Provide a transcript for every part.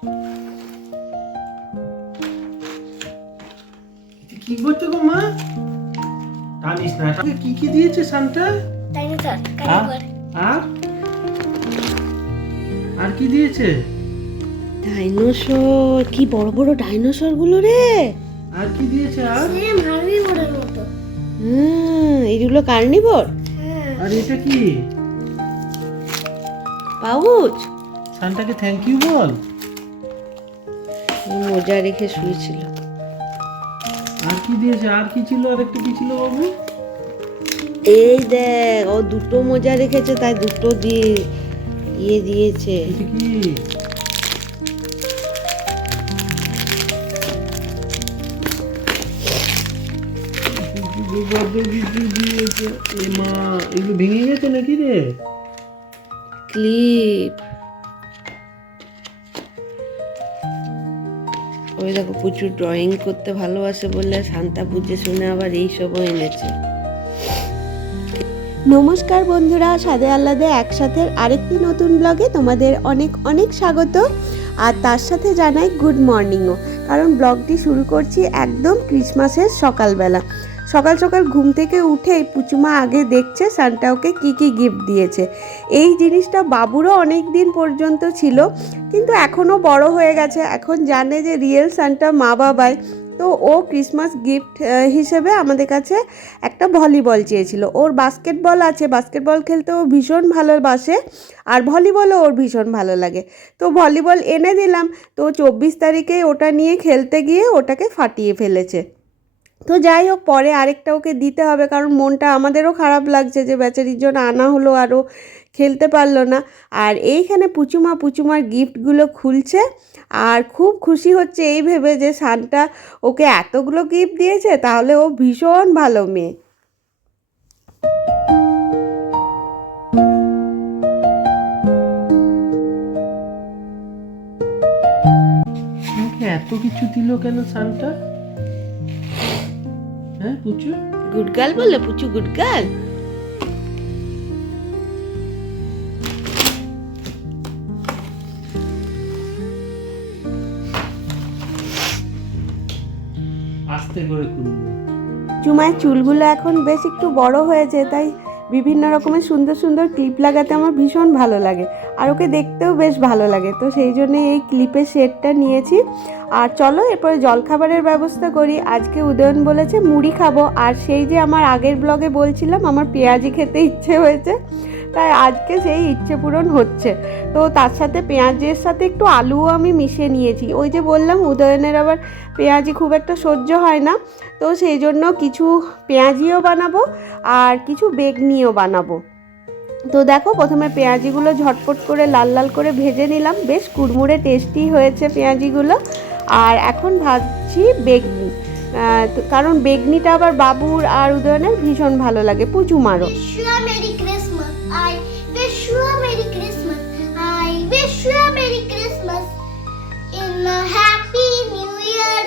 কি করছো গো মা? টানিস না। কি কি দিয়েছে সান্টা? ডাইনোসর, কারিগর। আর কি দিয়েছে? ডাইনোসর, কি বড় বড় ডাইনোসর গুলো রে। আর কি দিয়েছে? আর সেম হার্বিভোরের মতো। এগুলো কার্নিভোর। হ্যাঁ। আর এটা কি? পাউচ। সান্টাকে থ্যাংক ইউ বল। মোজা রেখে শুয়েছিল। আর কি দিয়েছে? আর কি ছিল? আর একটা কি ছিল বাবু? এই দেখ, ও দুটো মোজা রেখেছে, তাই দুটো দিয়ে দিয়েছে। এটা কি? এ মা, এগুলো ভেঙে গেছে নাকি রে? ক্লিপ। ওই দেখো, প্রচুর ড্রয়িং করতে ভালোবাসে বলে শান্তা বুঝে শুনে আবার এইসবও এনেছে। নমস্কার বন্ধুরা, স্বাদে আহ্লাদে একসাথে আরেকটি নতুন ব্লগে তোমাদের অনেক অনেক স্বাগত। আর তার সাথে জানাই গুড মর্নিংও, কারণ ব্লগটি শুরু করছি একদম ক্রিসমাসের সকালবেলা। সকাল সকাল ঘুম থেকে উঠেই পুচুমা আগে দেখছে সান্টা ওকে কী কী গিফট দিয়েছে। এই জিনিসটা বাবুরও অনেক দিন পর্যন্ত ছিল, কিন্তু এখনও বড় হয়ে গেছে, এখন জানে যে রিয়েল সান্টা মা বাবাই। তো ও ক্রিসমাস গিফট হিসেবে আমাদের কাছে একটা ভলিবল চেয়েছিল। ওর বাস্কেটবল আছে, বাস্কেটবল খেলতে ও ভীষণ ভালোবাসে, আর ভলিবলও ওর ভীষণ ভালো লাগে। তো ভলিবল এনে দিলাম, তো 24 তারিখে ওটা নিয়ে খেলতে গিয়ে ওটাকে ফাটিয়ে ফেলেছে। তো যাই হোক, পরে আরেকটা ওকে দিতে হবে, কারণ মনটা আমাদেরও খারাপ লাগছে যে বেচারির জন্য আনা হলো আরও খেলতে পারলো না। আর এইখানে পুচুমার গিফটগুলো খুলছে, আর খুব খুশি হচ্ছে এই ভেবে যে সান্টা ওকে এতগুলো গিফট দিয়েছে, তাহলে ও ভীষণ ভালো মেয়ে। এত কিছু দিল কেন সান্টা? হ্যাঁ পুচু? গুড গার্ল বলে পুচু, গুড গার্ল। আস্তে করে খুলবো। চুমায় চুলগুলো এখন বেশ একটু বড় হয়েছে, তাই বিভিন্ন রকমের সুন্দর সুন্দর ক্লিপ লাগাতে আমার ভীষণ ভালো লাগে, আর ওকে দেখতেও বেশ ভালো লাগে। তো সেই জন্য এই ক্লিপের সেটটা নিয়েছি। আর চলো এরপরে জলখাবারের ব্যবস্থা করি। আজকে উদয়ন বলেছে মুড়ি খাবো, আর সেই যে আমার আগের ব্লগে বলছিলাম আমার পেঁয়াজি খেতে ইচ্ছে হয়েছে, তাই আজকে সেই ইচ্ছে পূরণ হচ্ছে। তো তার সাথে পেঁয়াজের সাথে একটু আলুও আমি মিশিয়ে নিয়েছি। ওই যে বললাম উদয়নের আবার পেঁয়াজি খুব একটা সহ্য হয় না, তো সেই জন্য কিছু পেঁয়াজিও বানাবো আর কিছু বেগনিও বানাবো। তো দেখো, প্রথমে পেঁয়াজিগুলো ঝটপট করে লাল লাল করে ভেজে নিলাম, বেশ কুড়মুড়ে টেস্টি হয়েছে পেঁয়াজিগুলো। আর এখন ভাজছি বেগনি, কারণ বেগনিটা আবার বাবুর আর উদয়নের ভীষণ ভালো লাগে, পুচুমারও। Merry Christmas, I wish you a merry Christmas, I wish you a merry Christmas in a happy new year.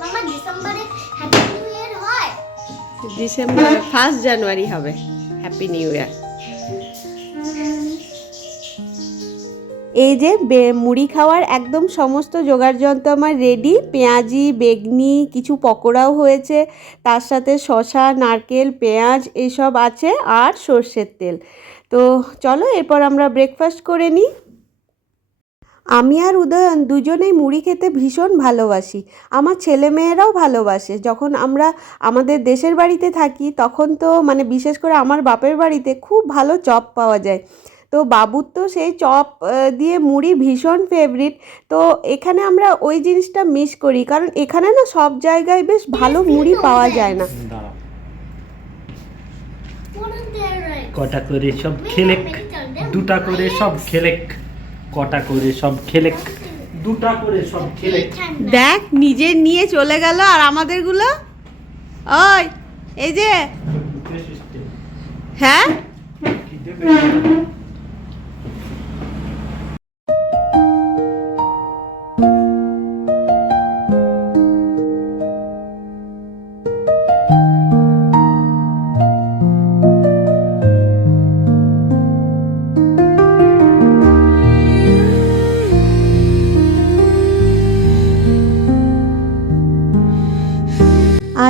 মামা ডিসেম্বরে হ্যাপি নিউ ইয়ার হয়? ডিসেম্বর 1 জানুয়ারি হবে হ্যাপি নিউ ইয়ার। এই যে মুড়ি খাওয়ার একদম সমস্ত জোগাড় যন্ত্র আমার রেডি। পেঁয়াজি, বেগনি, কিছু পকোড়াও হয়েছে, তার সাথে শসা, নারকেল, পেঁয়াজ এসব আছে, আর সর্ষের তেল। তো চলো এরপর আমরা ব্রেকফাস্ট করে নিই। আমি আর উদয়ন দুজনেই মুড়ি খেতে ভীষণ ভালোবাসি, আমার ছেলেমেয়েরাও ভালোবাসে। যখন আমরা আমাদের দেশের বাড়িতে থাকি তখন তো মানে বিশেষ করে আমার বাপের বাড়িতে খুব ভালো চপ পাওয়া যায়, তো বাবুর তো সেই চপ দিয়ে মুড়ি ভীষণ ফেভারিট। তো এখানে আমরা ওই জিনিসটা মিস করি, কারণ এখানে না সব জায়গায় বেশ ভালো মুড়ি পাওয়া যায় না। কটা করে সব খেলেক, দুটা করে সব খেলেক, কটা করে সব খেলেক, দুটা করে সব খেলেক। দেখ, নিজে নিয়ে চলে গেল, আর আমাদেরগুলো ওই এই যে হ্যাঁ।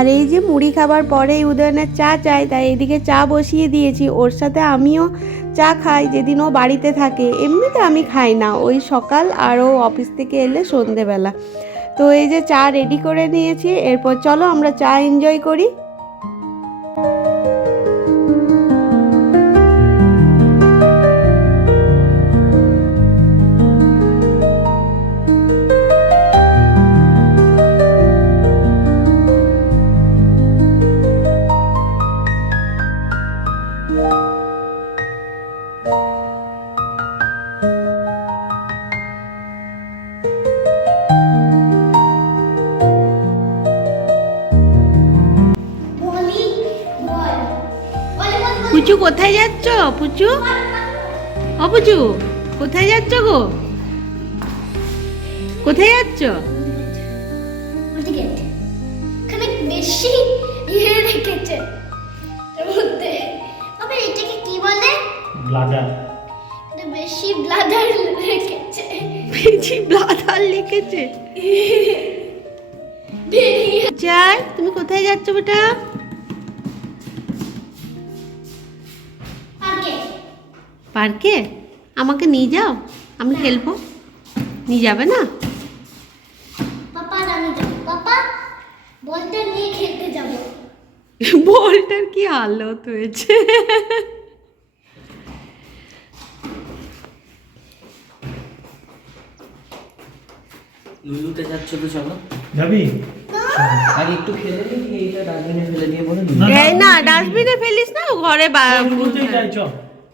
আর এই যে মুড়ি খাবার পরেই উদয়নের চা চাই, তাই এদিকে চা বসিয়ে দিয়েছি। ওর সাথে আমিও চা খাই যেদিন ও বাড়িতে থাকে। এমনিতে আমি খাই না, ওই সকাল আর ও অফিস থেকে এলে সন্ধেবেলা। তো এই যে চা রেডি করে নিয়েছি, এরপর চলো আমরা চা এনজয় করি। বলি বল বলে বল পুচু কোথায় যাচ্ছ? পুচু, ও পুচু কোথায় যাচ্ছ গো? কোথায় যাচ্ছ? ওদিকে এখানে বেশি ইয়ে রেখেছে এর মধ্যে। তবে এটাকে কি বলে? ব্লাডার। এটা বেশি ব্লাডার রেখেছে। বেশি ব্লাডার লিখেছে। বেরিয়ে চাই, তুমি কোথায় যাচ্ছ বেটা? পার্কে। পার্কে? আমাকে নিয়ে যাও, আমি খেলবো। নিয়ে যাবে না? পাপা আর আমি যাবো। পাপা বলটা নিয়ে খেলতে যাবো। বলটার কি হালত হয়েছে। লুলুতে যাচ্ছ তো চলো। যাবি? আর একটু খেলে নিই, এইটা ডাস্টবিনে ফেলে দিয়ে বলে না, এই না, ডাস্টবিনে ফেলিস না, ঘরে লুলুতেই যাই, চল।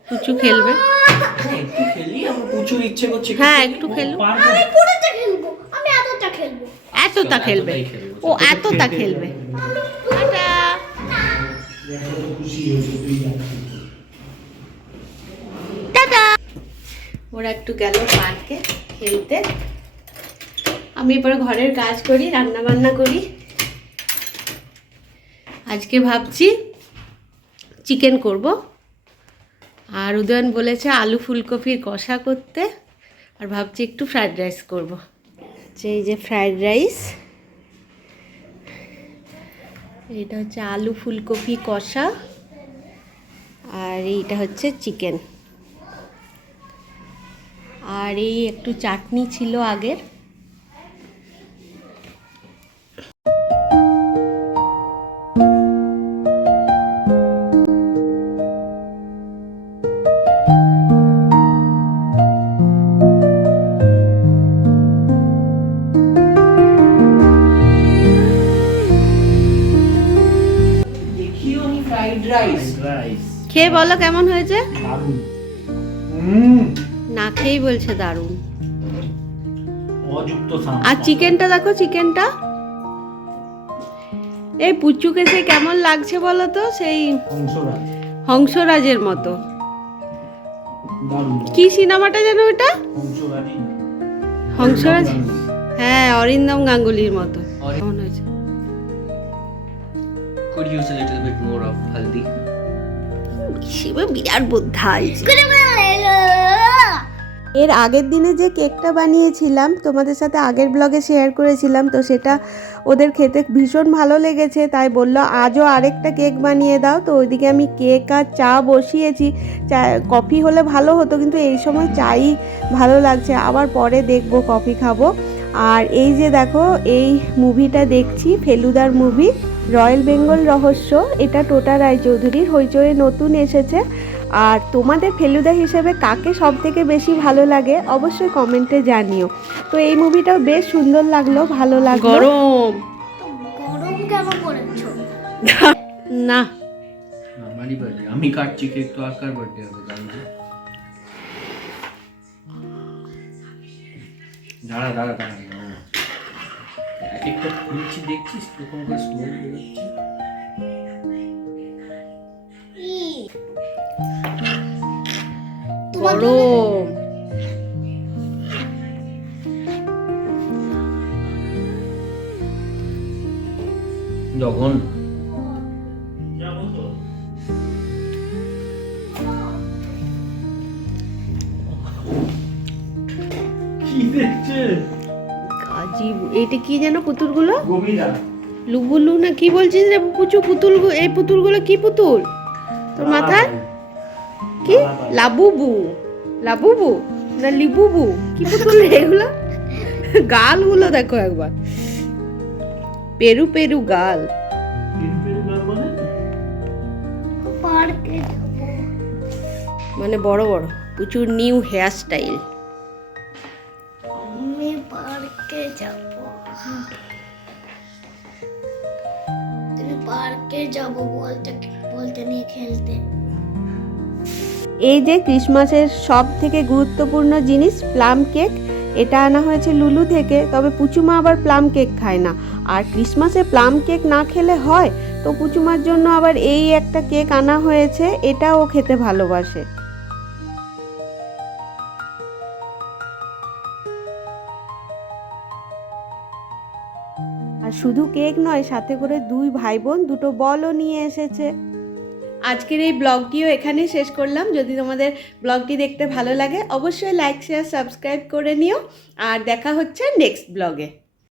পুচু খেলবে। একটু খেলি, আমার প্রচুর ইচ্ছে করছে। হ্যাঁ একটু খেলো। পার্কে আমি পুরোটা খেলবো। আমি এতটা খেলবো। এতটা খেলবে? এতটাই খেলবো। ও এতটা খেলবে। টাটা। খুশি হয়েছে তুই যাচ্ছিস। টাটা। ওরা একটু গেল পার্কে খেলতে। আমি এবার ঘরের কাজ করি, রান্না বান্না করি। আজকে ভাবছি চিকেন করব, আর উদয়ন বলেছে আলু ফুলকপির কষা করতে, আর ভাবছি একটু ফ্রাইড রাইস করব। এই যে ফ্রাইড রাইস, এটা হচ্ছে আলু ফুলকপি কষা, আর এইটা হচ্ছে চিকেন। আর এই একটু চাটনি ছিল আগের। দেখিও নি ফ্রাইড রাইস। রাইস খেয়ে বলো কেমন হয়েছে। দারুণ। না খেয়েই বলছে দারুণ। অযুক্ত সাম। আর চিকেনটা দেখো, চিকেনটা এই পুচুকে সে কেমন লাগছে বলো তো, সেই অংশরাজ। হংসরাজের মতো। দারুণ। কি সিনেমাটা যেন ওটা? অংশরাজই। হংসরাজ, হ্যাঁ অরিন্দম গাঙ্গুলির মতো। অরি- কেমন হয়েছে? Could use a little bit more of haldi. শিবে বিরাট বোদ্ধা হয়েছে। করে বলো। এর আগের দিনে যে কেকটা বানিয়েছিলাম তোমাদের সাথে আগের ব্লগে শেয়ার করেছিলাম, তো সেটা ওদের খেতে ভীষণ ভালো লেগেছে, তাই বললো আজও আরেকটা কেক বানিয়ে দাও। তো ওইদিকে আমি কেক আর চা বসিয়েছি। চা কফি হলে ভালো হতো, কিন্তু এই সময় চাই ভালো লাগছে, আবার পরে দেখবো কফি খাবো। আর এই যে দেখো, এই মুভিটা দেখছি, ফেলুদার মুভি রয়্যাল বেঙ্গল রহস্য। এটা টোটা রায়চৌধুরীর, হইচয়ে নতুন এসেছে। আর তোমাদের ফেলুদা হিসেবে কাকে সব থেকে বেশি ভালো লাগে অবশ্যই কমেন্টে জানিও। তো এই মুভিটাও বেশ সুন্দর লাগলো, ভালো লাগলো। গরম তো গরম কেমন করেছো? না, আমারই বার্থডে, আমি কাটছি কেক, তো আর কার বার্থডে হবে জানতে? দাঁড়া দাঁড়া দাঁড়া দাঁড়া। এক একটা খুলছি, দেখছিস কিরকম করে স্মেল বেরোচ্ছে। গরম। যখন কি দেখছে? কাজী, এটা কি যেন পুতুলগুলো? গভীরা। লুবুলু না কি বলছিস রে পুচু? পুতুল, এই পুতুলগুলো কি পুতুল তোর মাথায়? কি লাবুবু? লাবুবু না লিবুবু? কি পুতুল রে এগুলো? গালগুলো দেখো একবার, পেরু পেরু গাল। পার্কে যাবো। মানে বড় বড় প্রচুর নিউ হেয়ার স্টাইল। আমি পার্কে যাবো। তুমি পার্কে যাবো বলতে বলতে নিয়ে খেলতে। এই যে ক্রিসমাসের সব থেকে গুরুত্বপূর্ণ জিনিস প্লাম কেক, এটা আনা হয়েছে লুলু থেকে। তবে পুচুমা আবার প্লাম কেক খায় না, আর ক্রিসমাসে প্লাম কেক না খেলে হয়, তো পুচুমার জন্য আবার এই একটা কেক আনা হয়েছে, এটা ও খেতে ভালোবাসে। আর শুধু কেক নয়, সাথে করে দুই ভাই বোন দুটো বলও নিয়ে এসেছে। আজকের এই ব্লগটিও এখানেই শেষ করলাম। যদি তোমাদের ব্লগটি দেখতে ভালো লাগে অবশ্যই লাইক শেয়ার সাবস্ক্রাইব করে নিও, আর দেখা হচ্ছে নেক্সট ব্লগে।